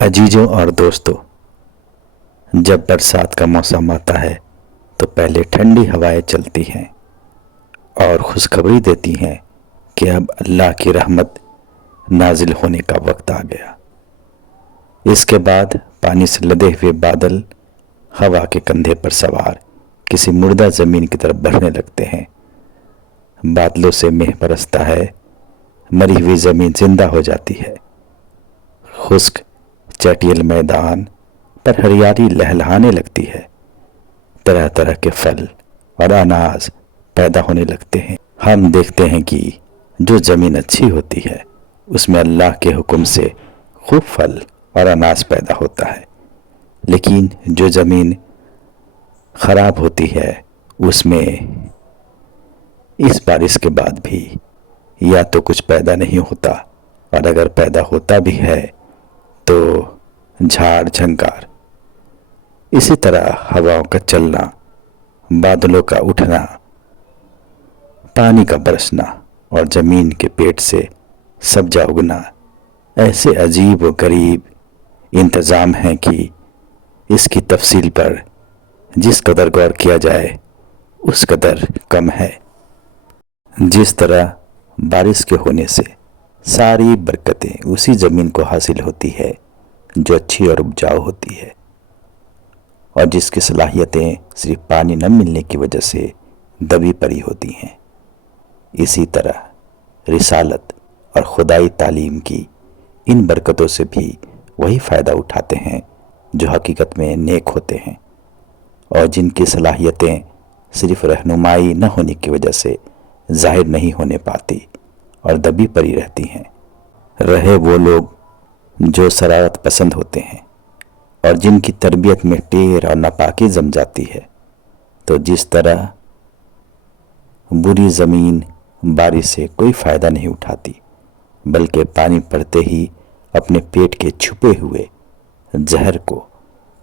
عزیزوں اور دوستوں، جب برسات کا موسم آتا ہے تو پہلے ٹھنڈی ہوائیں چلتی ہیں اور خوشخبری دیتی ہیں کہ اب اللہ کی رحمت نازل ہونے کا وقت آ گیا۔ اس کے بعد پانی سے لدے ہوئے بادل ہوا کے کندھے پر سوار کسی مردہ زمین کی طرف بڑھنے لگتے ہیں۔ بادلوں سے مہ برستا ہے، مری ہوئی زمین زندہ ہو جاتی ہے۔ خشک چٹیل میدان پر ہریالی لہلہانے لگتی ہے۔ طرح طرح کے پھل اور اناج پیدا ہونے لگتے ہیں۔ ہم دیکھتے ہیں کہ جو زمین اچھی ہوتی ہے اس میں اللہ کے حکم سے خوب پھل اور اناج پیدا ہوتا ہے، لیکن جو زمین خراب ہوتی ہے اس میں اس بارش کے بعد بھی یا تو کچھ پیدا نہیں ہوتا، اور اگر پیدا ہوتا بھی ہے تو جھاڑ جھنکار۔ اسی طرح ہواؤں کا چلنا، بادلوں کا اٹھنا، پانی کا برسنا اور زمین کے پیٹ سے سبزہ اگنا ایسے عجیب و غریب انتظام ہیں کہ اس کی تفصیل پر جس قدر غور کیا جائے اس قدر کم ہے۔ جس طرح بارش کے ہونے سے ساری برکتیں اسی زمین کو حاصل ہوتی ہے جو اچھی اور اپجاؤ ہوتی ہے، اور جس کی صلاحیتیں صرف پانی نہ ملنے کی وجہ سے دبی پڑی ہوتی ہیں، اسی طرح رسالت اور خدائی تعلیم کی ان برکتوں سے بھی وہی فائدہ اٹھاتے ہیں جو حقیقت میں نیک ہوتے ہیں، اور جن کی صلاحیتیں صرف رہنمائی نہ ہونے کی وجہ سے ظاہر نہیں ہونے پاتی اور دبی پڑی رہتی ہیں۔ رہے وہ لوگ جو شرارت پسند ہوتے ہیں اور جن کی تربیت میں ٹیر اور ناپاکی جم جاتی ہے، تو جس طرح بری زمین بارش سے کوئی فائدہ نہیں اٹھاتی بلکہ پانی پڑتے ہی اپنے پیٹ کے چھپے ہوئے زہر کو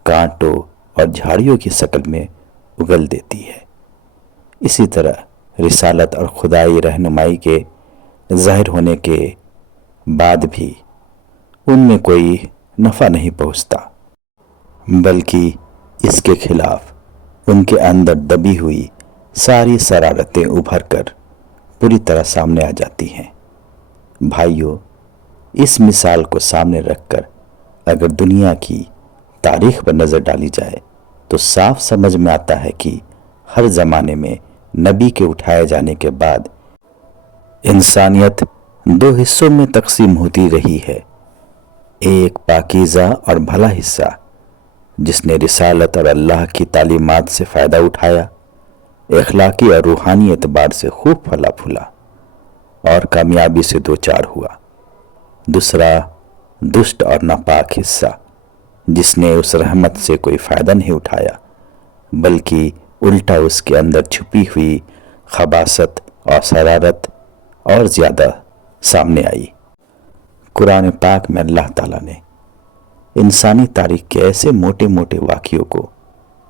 کانٹوں اور جھاڑیوں کی شکل میں اگل دیتی ہے، اسی طرح رسالت اور خدائی رہنمائی کے ظاہر ہونے کے بعد بھی ان میں کوئی نفع نہیں پہنچتا، بلکہ اس کے خلاف ان کے اندر دبی ہوئی ساری شرارتیں ابھر کر پوری طرح سامنے آ جاتی ہیں۔ بھائیو، اس مثال کو سامنے رکھ کر اگر دنیا کی تاریخ پر نظر ڈالی جائے تو صاف سمجھ میں آتا ہے کہ ہر زمانے میں نبی کے اٹھائے جانے کے بعد انسانیت دو حصوں میں تقسیم ہوتی رہی ہے۔ ایک پاکیزہ اور بھلا حصہ جس نے رسالت اور اللہ کی تعلیمات سے فائدہ اٹھایا، اخلاقی اور روحانی اعتبار سے خوب پھلا پھولا اور کامیابی سے دوچار ہوا۔ دوسرا دشت اور ناپاک حصہ جس نے اس رحمت سے کوئی فائدہ نہیں اٹھایا بلکہ الٹا اس کے اندر چھپی ہوئی خباثت اور شرارت اور زیادہ سامنے آئی۔ قرآن پاک میں اللہ تعالیٰ نے انسانی تاریخ کے ایسے موٹے موٹے واقعوں کو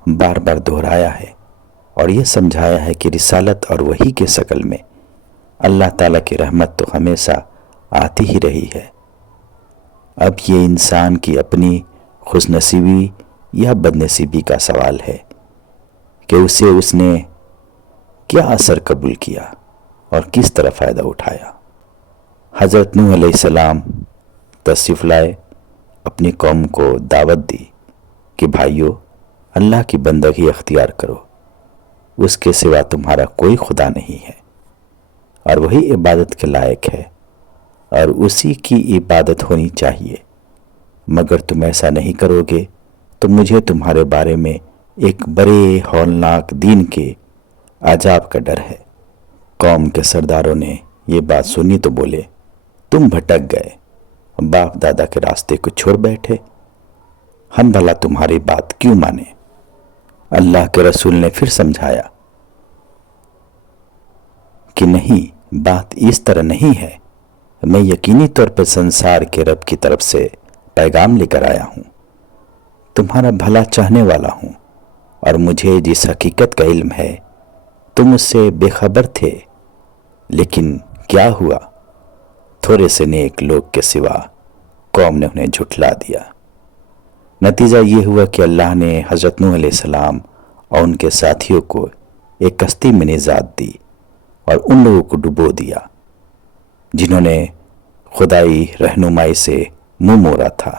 بار بار دہرایا ہے اور یہ سمجھایا ہے کہ رسالت اور وحی کے شکل میں اللہ تعالیٰ کی رحمت تو ہمیشہ آتی ہی رہی ہے۔ اب یہ انسان کی اپنی خوش نصیبی یا بد نصیبی کا سوال ہے کہ اس نے کیا اثر قبول کیا اور کس طرح فائدہ اٹھایا۔ حضرت نوح علیہ السلام تشریف لائے، اپنی قوم کو دعوت دی کہ بھائیو، اللہ کی بندگی اختیار کرو، اس کے سوا تمہارا کوئی خدا نہیں ہے اور وہی عبادت کے لائق ہے اور اسی کی عبادت ہونی چاہیے، مگر تم ایسا نہیں کرو گے تو مجھے تمہارے بارے میں ایک بڑے ہولناک دین کے عذاب کا ڈر ہے۔ قوم کے سرداروں نے یہ بات سنی تو بولے، تم بھٹک گئے، باپ دادا کے راستے کو چھوڑ بیٹھے، ہم بھلا تمہاری بات کیوں مانیں؟ اللہ کے رسول نے پھر سمجھایا کہ نہیں، بات اس طرح نہیں ہے، میں یقینی طور پر سنسار کے رب کی طرف سے پیغام لے کر آیا ہوں، تمہارا بھلا چاہنے والا ہوں، اور مجھے جس حقیقت کا علم ہے تم اس سے بے خبر تھے، لیکن کیا ہوا؟ تھوڑے سے نیک لوگ کے سوا قوم نے انہیں جھٹلا دیا۔ نتیجہ یہ ہوا کہ اللہ نے حضرت نوح علیہ السلام اور ان کے ساتھیوں کو ایک کشتی میں نجات دی اور ان لوگوں کو ڈبو دیا جنہوں نے خدائی رہنمائی سے منہ موڑا تھا۔